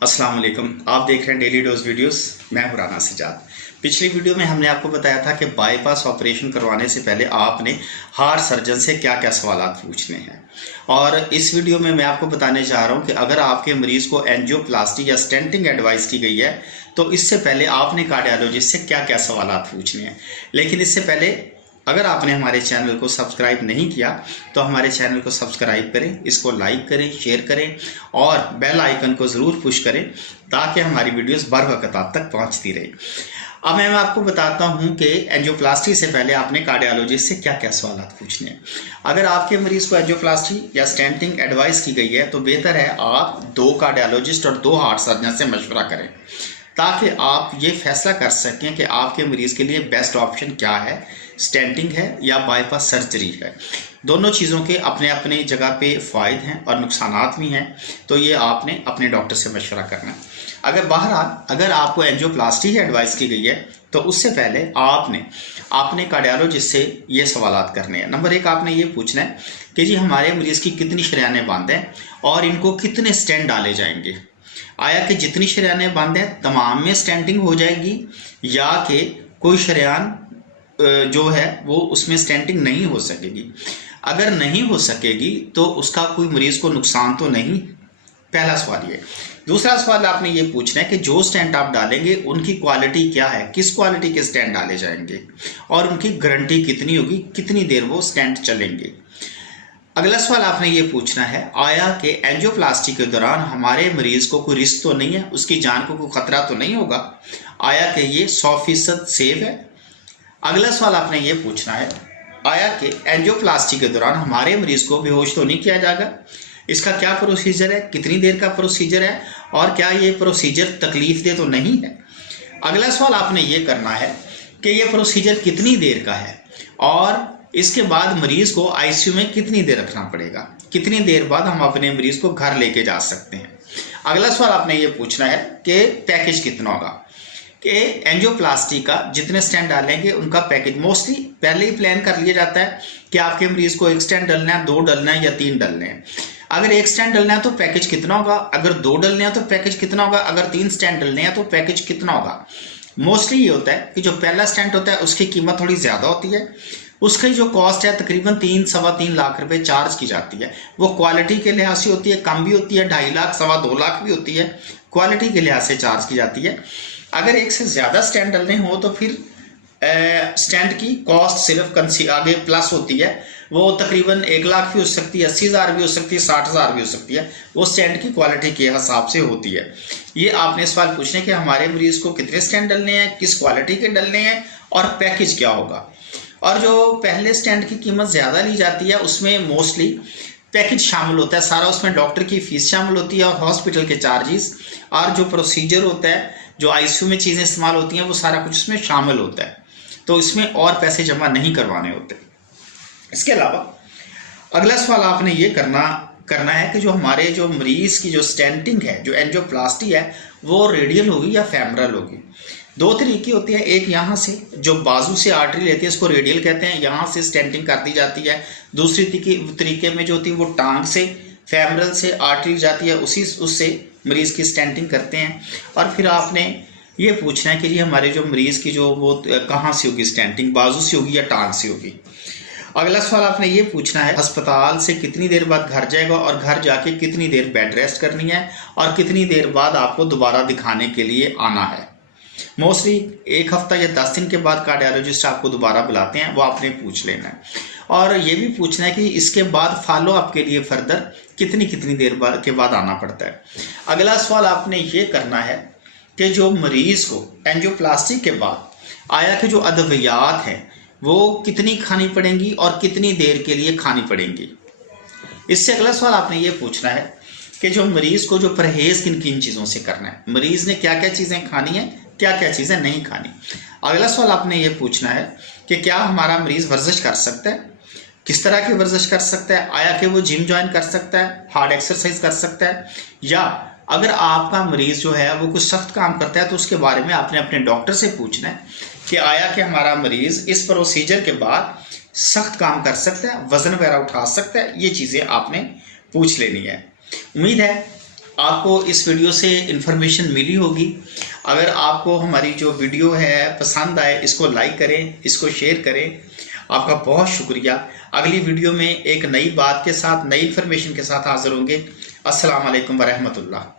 अस्सलाम वालेकुम। आप देख रहे हैं डेली डोज वीडियोस। मैं हूं राना सजाद। पिछली वीडियो में हमने आपको बताया था कि बाईपास ऑपरेशन करवाने से पहले आपने हार्ट सर्जन से क्या क्या सवालात पूछने हैं, और इस वीडियो में मैं आपको बताने जा रहा हूं कि अगर आपके मरीज को एंजियोप्लास्टी या स्टेंटिंग एडवाइस की गई है तो इससे पहले आपने कार्डियोलॉजिस्ट से क्या क्या सवालात पूछने हैं। लेकिन इससे पहले अगर आपने हमारे चैनल को सब्सक्राइब नहीं किया तो हमारे चैनल को सब्सक्राइब करें, इसको लाइक करें, शेयर करें और बेल आइकन को ज़रूर पुश करें ताकि हमारी वीडियोस बर वक्त आप तक पहुंचती रहे। अब मैं आपको बताता हूं कि एंजियोप्लास्टी से पहले आपने कार्डियोलॉजिस्ट से क्या क्या सवाल पूछने हैं। अगर आपके मरीज को एंजियोप्लास्टी या स्टेंटिंग एडवाइस की गई है तो बेहतर है आप 2 कार्डियोलॉजिस्ट और 2 हार्ट सर्जन से मशवरा करें ताकि आप ये फैसला कर सकें कि आपके मरीज़ के लिए बेस्ट ऑप्शन क्या है, स्टेंटिंग है या बाईपास सर्जरी है। दोनों चीज़ों के अपने अपने जगह पे फ़ायदे हैं और नुकसानात भी हैं, तो ये आपने अपने डॉक्टर से मशवरा करना है। अगर आपको एंजियोप्लास्टी की एडवाइस की गई है तो उससे पहले आपने कार्डियोलॉजिस्ट से ये सवालात करने हैं। नंबर 1 आपने ये पूछना है कि जी हमारे मरीज़ की कितनी शरेयानें बंद हैं और इनको कितने स्टेंट डाले जाएंगे। आया कि जितनी शरेयानें बंद हैं तमाम में स्टेंटिंग हो जाएगी या कि कोई शरेयान जो है वो उसमें स्टेंटिंग नहीं हो सकेगी। अगर नहीं हो सकेगी तो उसका कोई मरीज़ को नुकसान तो नहीं, पहला सवाल ये। दूसरा सवाल आपने ये पूछना है कि जो स्टेंट आप डालेंगे उनकी क्वालिटी क्या है, किस क्वालिटी के स्टेंट डाले जाएंगे और उनकी गारंटी कितनी होगी, कितनी देर वो स्टेंट चलेंगे। अगला सवाल आपने ये पूछना है आया कि एंजियोप्लास्टी के दौरान हमारे मरीज को कोई रिस्क तो नहीं है, उसकी जान को कोई खतरा तो नहीं होगा, आया कि ये 100% सेफ है। अगला सवाल आपने ये पूछना है आया कि एंजियोप्लास्टी के दौरान हमारे मरीज को बेहोश तो नहीं किया जाएगा, इसका क्या प्रोसीजर है, कितनी देर का प्रोसीजर है और क्या ये प्रोसीजर तकलीफ दे तो नहीं है। अगला सवाल आपने ये करना है कि ये प्रोसीजर कितनी देर का है और इसके बाद मरीज को आईसीयू में कितनी देर रखना पड़ेगा, कितनी देर बाद हम अपने मरीज को घर लेके जा सकते हैं। अगला सवाल आपने ये पूछना है कि पैकेज कितना होगा, कि एंजियोप्लास्टी का जितने स्टेंट डालेंगे उनका पैकेज मोस्टली पहले ही प्लान कर लिया जाता है कि आपके मरीज को 1 स्टेंट डलना है, 2 डलना है या 3 डलने हैं। अगर 1 स्टेंट डलना है तो पैकेज कितना होगा, अगर 2 डलने हैं तो पैकेज कितना होगा, अगर 3 स्टेंट डलने हैं तो पैकेज कितना होगा। मोस्टली ये होता है कि जो पहला स्टेंट होता है उसकी कीमत थोड़ी ज़्यादा होती है, उसकी जो कॉस्ट है तकरीबन 3-3.25 लाख रुपए चार्ज की जाती है। वो क्वालिटी के लिहाज से होती है, कम भी होती है, 2.5 लाख 2.25 लाख भी होती है, क्वालिटी के लिहाज से चार्ज की जाती है। अगर एक से ज़्यादा स्टेंट डलने हो तो फिर स्टेंट की कॉस्ट सिर्फ आगे प्लस होती है, वो तकरीबन 1 लाख भी हो सकती है, 80,000 भी हो सकती है, 60,000 भी हो सकती है, वो स्टेंट की क्वालिटी के हिसाब से होती है। ये आपने सवाल पूछने कि हमारे मरीज को कितने स्टेंट डलने हैं, किस क्वालिटी के डलने हैं और पैकेज क्या होगा। और जो पहले स्टेंट की कीमत ज़्यादा ली जाती है उसमें मोस्टली पैकेज शामिल होता है सारा, उसमें डॉक्टर की फीस शामिल होती है और हॉस्पिटल के चार्जेस और जो प्रोसीजर होता है, जो आईसीयू में चीज़ें इस्तेमाल होती हैं, वो सारा कुछ उसमें शामिल होता है, तो इसमें और पैसे जमा नहीं करवाने होते। इसके अलावा अगला सवाल आपने ये करना है कि जो हमारे जो मरीज़ की जो स्टेंटिंग है, जो एंजियोप्लास्टी है, वो रेडियल होगी या फेमरल होगी। 2 तरीके होते हैं, एक यहाँ से जो बाजू से आर्टरी लेती है इसको रेडियल कहते हैं, यहाँ से स्टेंटिंग कर दी जाती है। दूसरी तरीके में जो होती है वो टांग से फेमरल से आर्टरी जाती है, उससे मरीज़ की स्टेंटिंग करते हैं। और फिर आपने ये पूछना है कि जी हमारे जो मरीज़ की जो वो कहाँ से होगी स्टेंटिंग, बाजू से होगी या टांग से होगी। अगला सवाल आपने ये पूछना है अस्पताल से कितनी देर बाद घर जाएगा और घर जाके कितनी देर बेड रेस्ट करनी है और कितनी देर बाद आपको दोबारा दिखाने के लिए आना है। मोस्टली 1 हफ्ता या 10 दिन के बाद कार्डियोलॉजिस्ट आपको दोबारा बुलाते हैं, वो आपने पूछ लेना है। और ये भी पूछना है कि इसके बाद फॉलो अप के लिए फर्दर कितनी देर के बाद आना पड़ता है। अगला सवाल आपने ये करना है कि जो मरीज को एंजियोप्लास्टी के बाद आया कि जो अद्वियात हैं वो कितनी खानी पड़ेंगी और कितनी देर के लिए खानी पड़ेंगी। इससे अगला सवाल आपने ये पूछना है कि जो मरीज को जो परहेज किन किन चीज़ों से करना है, मरीज ने क्या क्या चीज़ें खानी है, क्या क्या चीज़ें नहीं खानी। अगला सवाल आपने ये पूछना है कि क्या हमारा मरीज वर्जिश कर सकता है, किस तरह की वर्जिश कर सकता है, आया कि वो जिम ज्वाइन कर सकता है, हार्ड एक्सरसाइज कर सकता है, या अगर आपका मरीज जो है वो कुछ सख्त काम करता है तो उसके बारे में आपने अपने डॉक्टर से पूछना है कि आया कि हमारा मरीज इस प्रोसीजर के बाद सख्त काम कर सकता है, वजन वगैरह उठा सकता है। ये चीज़ें आपने पूछ लेनी है। उम्मीद है आपको इस वीडियो से इन्फॉर्मेशन मिली होगी। अगर आपको हमारी जो वीडियो है पसंद आए, इसको लाइक करें, इसको शेयर करें। आपका बहुत शुक्रिया। अगली वीडियो में एक नई बात के साथ, नई इन्फॉर्मेशन के साथ हाजिर होंगे। अस्सलाम वालेकुम वरहमतुल्लाह।